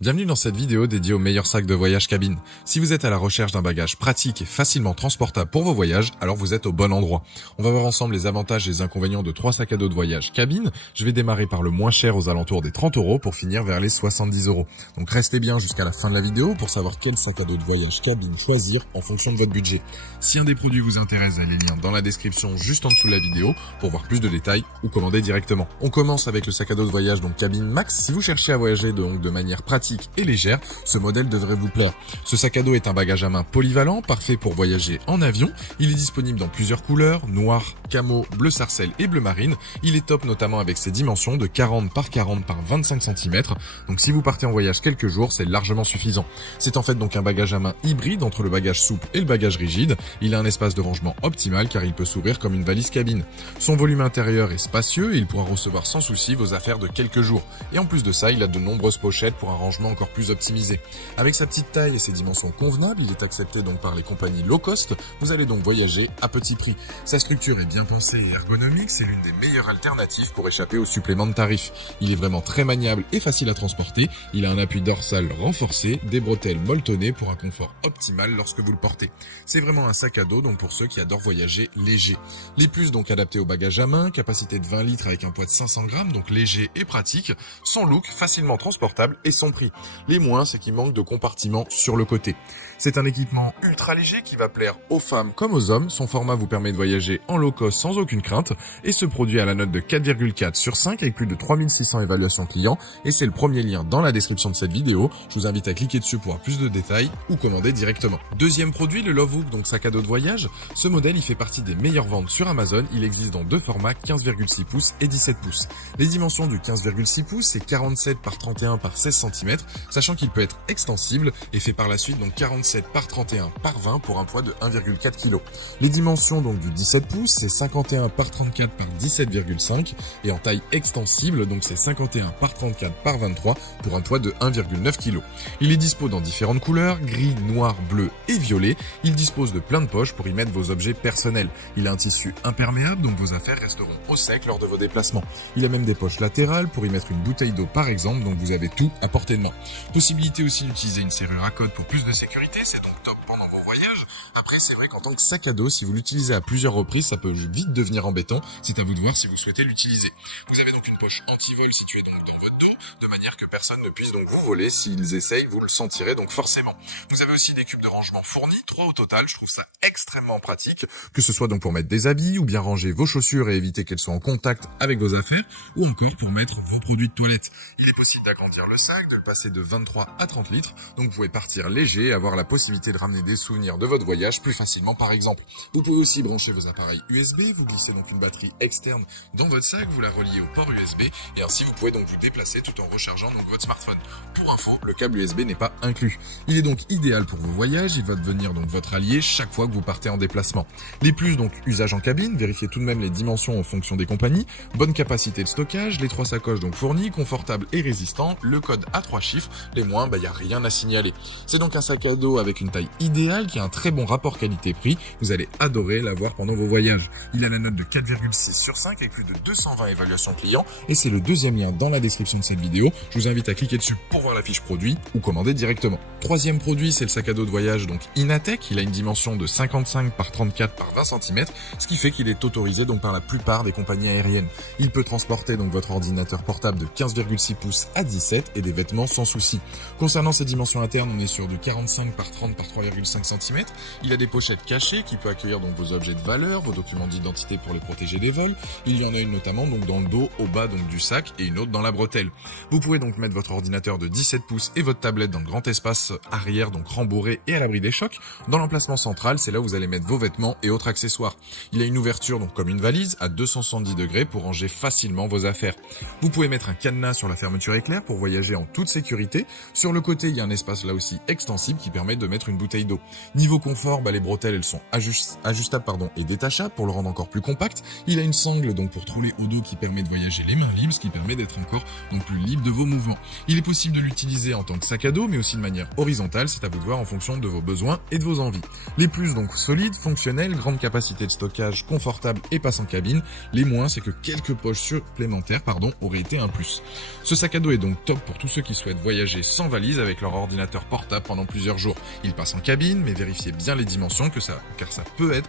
Bienvenue dans cette vidéo dédiée aux meilleurs sacs de voyage cabine. Si vous êtes à la recherche d'un bagage pratique et facilement transportable pour vos voyages, alors vous êtes au bon endroit. On va voir ensemble les avantages et les inconvénients de 3 sacs à dos de voyage cabine. Je vais démarrer par le moins cher aux alentours des 30 € pour finir vers les 70 €. Donc restez bien jusqu'à la fin de la vidéo pour savoir quel sac à dos de voyage cabine choisir en fonction de votre budget. Si un des produits vous intéresse, vous avez les liens dans la description juste en dessous de la vidéo pour voir plus de détails ou commander directement. On commence avec le sac à dos de voyage donc cabine max. Si vous cherchez à voyager donc de manière pratique et légère, ce modèle devrait vous plaire. Ce sac à dos est un bagage à main polyvalent, parfait pour voyager en avion. Il est disponible dans plusieurs couleurs, noir, camo, bleu sarcelle et bleu marine. Il est top notamment avec ses dimensions de 40 par 40 par 25 cm. Donc si vous partez en voyage quelques jours, c'est largement suffisant. C'est en fait donc un bagage à main hybride entre le bagage souple et le bagage rigide. Il a un espace de rangement optimal car il peut s'ouvrir comme une valise cabine. Son volume intérieur est spacieux et il pourra recevoir sans souci vos affaires de quelques jours. Et en plus de ça, il a de nombreuses pochettes pour un rangement encore plus optimisé. Avec sa petite taille et ses dimensions convenables, il est accepté donc par les compagnies low cost. Vous allez donc voyager à petit prix. Sa structure est bien pensée et ergonomique, c'est l'une des meilleures alternatives pour échapper au supplément de tarif. Il est vraiment très maniable et facile à transporter. Il a un appui dorsal renforcé, des bretelles molletonnées pour un confort optimal lorsque vous le portez. C'est vraiment un sac à dos donc pour ceux qui adorent voyager léger. Les plus donc adaptés au bagage à main, capacité de 20 litres avec un poids de 500 grammes, donc léger et pratique. Son look facilement transportable et son prix. Les moins, c'est qu'il manque de compartiments sur le côté. C'est un équipement ultra léger qui va plaire aux femmes comme aux hommes. Son format vous permet de voyager en low cost sans aucune crainte et ce produit a la note de 4,4 sur 5 avec plus de 3600 évaluations clients et c'est le premier lien dans la description de cette vidéo. Je vous invite à cliquer dessus pour avoir plus de détails ou commander directement. Deuxième produit, le Lovehook, donc sac à dos de voyage. Ce modèle, il fait partie des meilleures ventes sur Amazon. Il existe dans deux formats, 15,6 pouces et 17 pouces. Les dimensions du 15,6 pouces, c'est 47 par 31 par 16 cm, sachant qu'il peut être extensible et fait par la suite donc 47 par 31 par 20 pour un poids de 1,4 kg. Les dimensions donc du 17 pouces, c'est 51 par 34 par 17,5 et en taille extensible, donc c'est 51 par 34 par 23 pour un poids de 1,9 kg. Il est dispo dans différentes couleurs, gris, noir, bleu et violet. Il dispose de plein de poches pour y mettre vos objets personnels. Il a un tissu imperméable, donc vos affaires resteront au sec lors de vos déplacements. Il a même des poches latérales pour y mettre une bouteille d'eau par exemple, donc vous avez tout à portée de main. Possibilité aussi d'utiliser une serrure à code pour plus de sécurité, c'est donc top pendant vos voyages. Après, c'est vrai qu'en tant que sac à dos, si vous l'utilisez à plusieurs reprises, ça peut vite devenir embêtant. C'est à vous de voir si vous souhaitez l'utiliser. Vous avez donc une poche anti-vol située donc dans votre dos, de manière que personne ne puisse donc vous voler. S'ils essayent, vous le sentirez donc forcément. Vous avez aussi des cubes de rangement fournis, 3 au total. Je trouve ça extrêmement pratique, que ce soit donc pour mettre des habits ou bien ranger vos chaussures et éviter qu'elles soient en contact avec vos affaires, ou encore pour mettre vos produits de toilette. Il est possible d'agrandir le sac, de le passer de 23 à 30 litres, donc vous pouvez partir léger et avoir la possibilité de ramener des souvenirs de votre voyage plus facilement par exemple. Vous pouvez aussi brancher vos appareils USB, vous glissez donc une batterie externe dans votre sac, vous la reliez au port USB et ainsi vous pouvez donc vous déplacer tout en rechargeant donc votre smartphone. Pour info, le câble USB n'est pas inclus. Il est donc idéal pour vos voyages, il va devenir donc votre allié chaque fois que vous partez en déplacement. Les plus donc usage en cabine, vérifiez tout de même les dimensions en fonction des compagnies, bonne capacité de stockage, les 3 sacoches donc fournies, confortables et résistants, le code à 3 chiffres, les moins, y a rien à signaler. C'est donc un sac à dos avec une taille idéale qui a un très bon rapport qualité-prix, vous allez adorer l'avoir pendant vos voyages. Il a la note de 4,6 sur 5 avec plus de 220 évaluations clients et c'est le deuxième lien dans la description de cette vidéo. Je vous invite à cliquer dessus pour voir la fiche produit ou commander directement. Troisième produit, c'est le sac à dos de voyage donc Inatech. Il a une dimension de 55 par 34 par 20 cm, ce qui fait qu'il est autorisé donc par la plupart des compagnies aériennes. Il peut transporter donc votre ordinateur portable de 15,6 pouces à 17 et des vêtements sans souci. Concernant ses dimensions internes, on est sur du 45 par 30 par 3,5 cm. Il a des pochettes cachées qui peut accueillir donc vos objets de valeur, vos documents d'identité pour les protéger des vols. Il y en a une notamment donc dans le dos, au bas donc du sac et une autre dans la bretelle. Vous pouvez donc mettre votre ordinateur de 17 pouces et votre tablette dans le grand espace arrière donc rembourré et à l'abri des chocs. Dans l'emplacement central, c'est là où vous allez mettre vos vêtements et autres accessoires. Il a une ouverture donc comme une valise à 270 degrés pour ranger facilement vos affaires. Vous pouvez mettre un cadenas sur la fermeture éclair pour voyager en toute sécurité. Sur le côté, il y a un espace là aussi extensible qui permet de mettre une bouteille d'eau. Niveau confort, les les bretelles elles sont ajustables et détachables pour le rendre encore plus compact. Il a une sangle donc pour trouler au dos qui permet de voyager les mains libres, ce qui permet d'être encore donc plus libre de vos mouvements. Il est possible de l'utiliser en tant que sac à dos mais aussi de manière horizontale, c'est à vous de voir en fonction de vos besoins et de vos envies. Les plus donc solides, fonctionnels, grande capacité de stockage, confortable et passe en cabine. Les moins c'est que quelques poches supplémentaires auraient été un plus. Ce sac à dos est donc top pour tous ceux qui souhaitent voyager sans valise avec leur ordinateur portable pendant plusieurs jours. Il passe en cabine, mais vérifiez bien les dimensions car ça peut être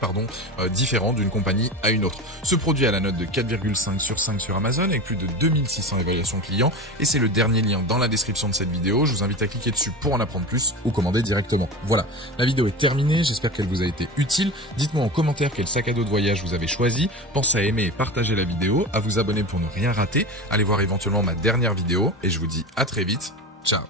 différent d'une compagnie à une autre. Ce produit a la note de 4,5 sur 5 sur Amazon avec plus de 2600 évaluations clients et c'est le dernier lien dans la description de cette vidéo. Je vous invite à cliquer dessus pour en apprendre plus ou commander directement. Voilà, la vidéo est terminée, j'espère qu'elle vous a été utile. Dites-moi en commentaire quel sac à dos de voyage vous avez choisi. Pensez à aimer et partager la vidéo, à vous abonner pour ne rien rater. Allez voir éventuellement ma dernière vidéo et je vous dis à très vite. Ciao.